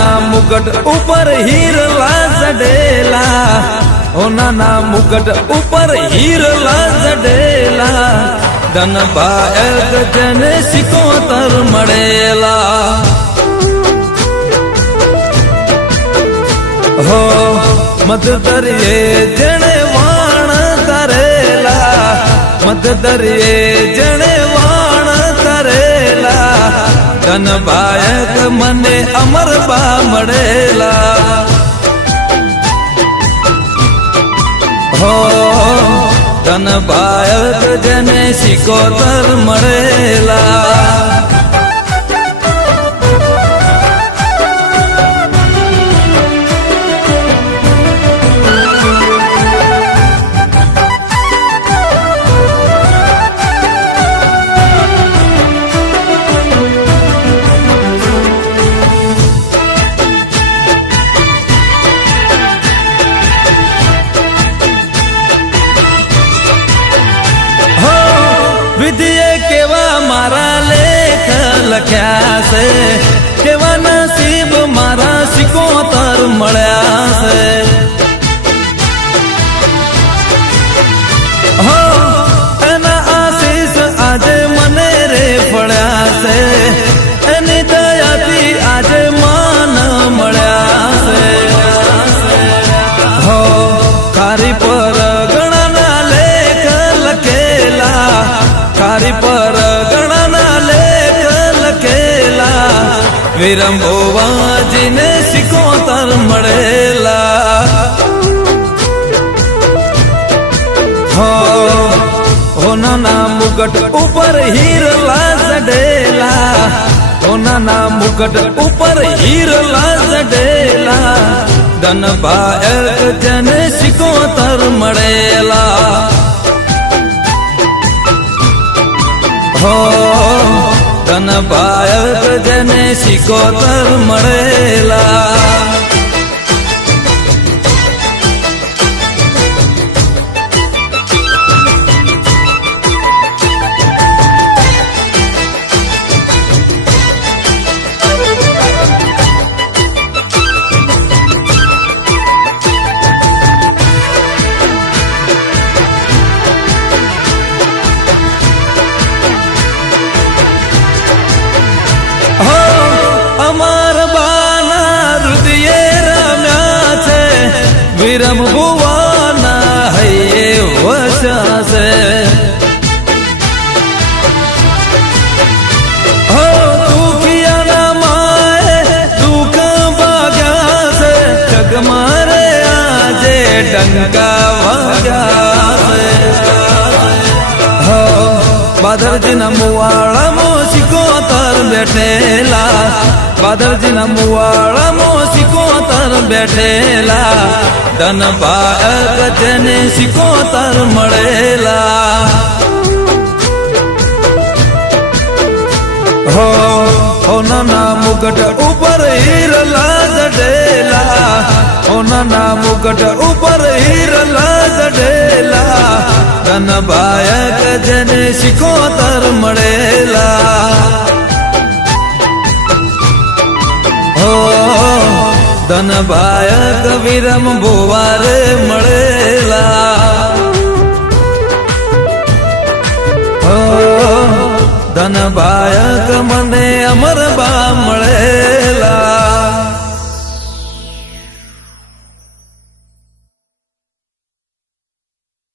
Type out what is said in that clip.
નાના મુકટ ઉપર હીરલા જડેલા, ઓ નાના મુકટ ઉપર હીરલા જડેલા, ધનભાઈ ગજને સિકોતર મળેલા. હો મધ દરિયે જેણે વાણ કરેલા, મધ દરિયે જેણે વાણ કરેલા, ધનભાઈ મને અમરબા મળેલા. હો ધનભાઈ જેને સિકોતર મળેલા. વિધિએ કેવા મારા લેખ લખ્યા છે, કેવા નસીબ મારા સિકોતર મળ્યા છે. હો એના આશીષ આજે મને રે ફળ્યા છે, એની દયાથી આજે માન મળ્યા છે. હો ખારી પર ગણાના લેખ લખેલા, ખારી પર ગણાના લેખ લખેલા, વિરંભોવાજીને સિકોતર મળેલા. હો નાના મુકટ ઉપર હીરલા જડેલા, ઓ નાના મુકટ ઉપર હીરલા જડેલા, ધનભાઈ જેને સિકોતર મળેલા. હો ધનભાઈ જેને સિકોતર મળેલા. અમાર બાના હૃદયે રમ્યા છે, વિરમ ભુવાના હૈયે વસ્યા છે. હો દુખિયાના માએ દુઃખ ભાગ્યા છે, જગ મારે આજે ડંકા વાગ્યા છે. હો બાદરજીના મુવાળામાં સિકોતર બેઠેલા, બાદરજીના મુવાળામાં સિકોતર બેઠેલા, ધનભાઈ જેને સિકોતર મળેલા. હો નાના મુકટ ઉપર હીરલા જડેલા, ઓ નાના મુકટ ઉપર હીરલા જડેલા, ધનભાઈ જેને સિકોતર મળેલા. હો ધનભાઈ વિરમ ભુવારે મળેલા. હો ધનભાઈ મને અમરબા મળેલા.